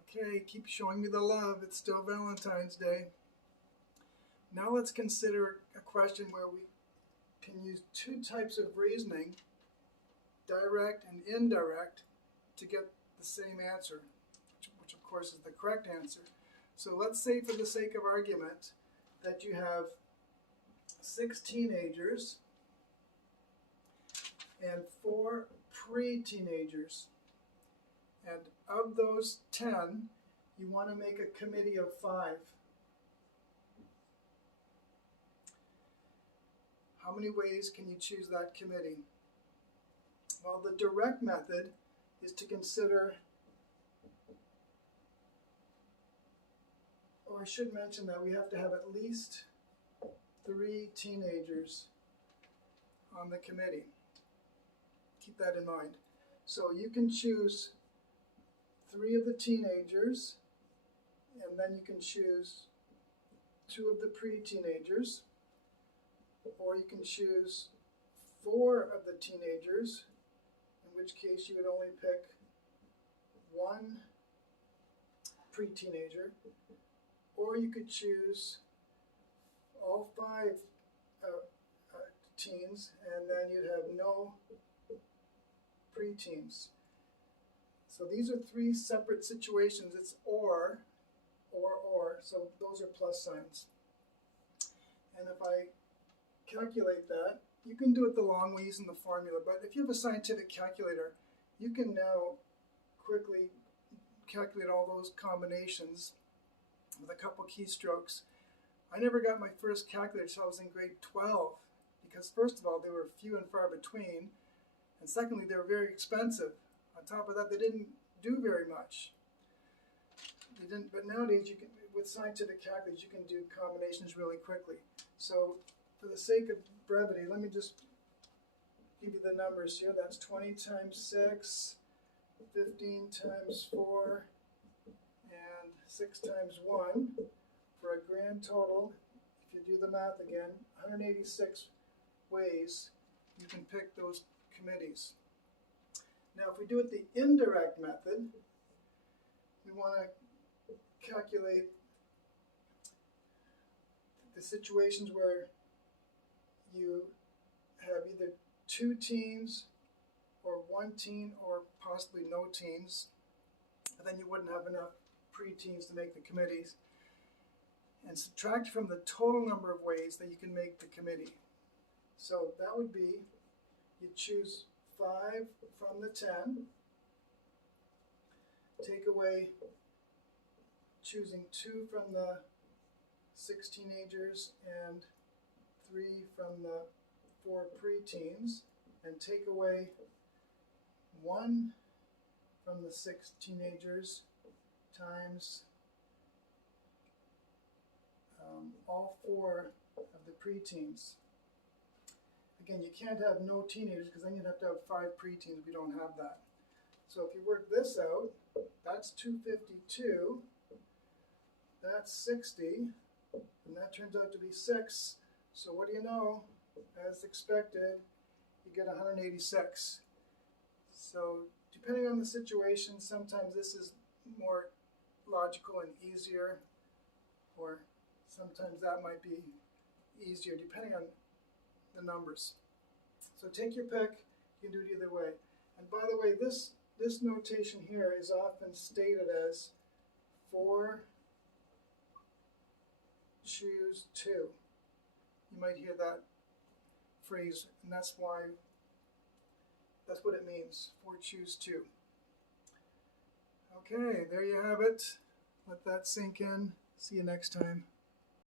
Okay, keep showing me the love. It's still Valentine's Day. Now let's consider a question where we can use two types of reasoning, direct and indirect, to get the same answer, which of course is the correct answer. So let's say, for the sake of argument, that you have 6 teenagers and 4 pre-teenagers. And of those 10, you want to make a committee of 5. How many ways can you choose that committee? Well, the direct method is to consider, or I should mention that we have to have at least 3 teenagers on the committee. Keep that in mind. So you can choose 3 of the teenagers, and then you can choose 2 of the pre-teenagers, or you can choose 4 of the teenagers, in which case you would only pick 1 pre-teenager, or you could choose all 5 teens, and then you'd have no pre-teens. So these are 3 separate situations. It's or, so those are plus signs. And if I calculate that, you can do it the long way using the formula, but if you have a scientific calculator, you can now quickly calculate all those combinations with a couple keystrokes. I never got my first calculator until I was in grade 12, because first of all, they were few and far between, and secondly, they were very expensive. On top of that, they didn't do very much. But nowadays, you can, with scientific calculators, you can do combinations really quickly. So for the sake of brevity, let me just give you the numbers here. That's 20 times 6, 15 times 4, and 6 times 1, for a grand total, if you do the math again, 186 ways you can pick those committees. Now, if we do it the indirect method, we want to calculate the situations where you have either 2 teens or 1 teen or possibly no teens, and then you wouldn't have enough pre-teens to make the committees, and subtract from the total number of ways that you can make the committee. So that would be, you choose 5 from the 10, take away choosing 2 from the 6 teenagers and 3 from the 4 pre-teens, and take away 1 from the 6 teenagers times all 4 of the pre-teens. Again, you can't have no teenagers, because then you'd have to have 5 pre-teens. We don't have that. So if you work this out, that's 252, that's 60, and that turns out to be 6. So what do you know? As expected, you get 186. So depending on the situation, sometimes this is more logical and easier, or sometimes that might be easier, depending on the numbers. So take your pick. You can do it either way. And by the way, this notation here is often stated as 4 choose 2. You might hear that phrase, and that's what it means. 4 choose 2. Okay, there you have it. Let that sink in. See you next time.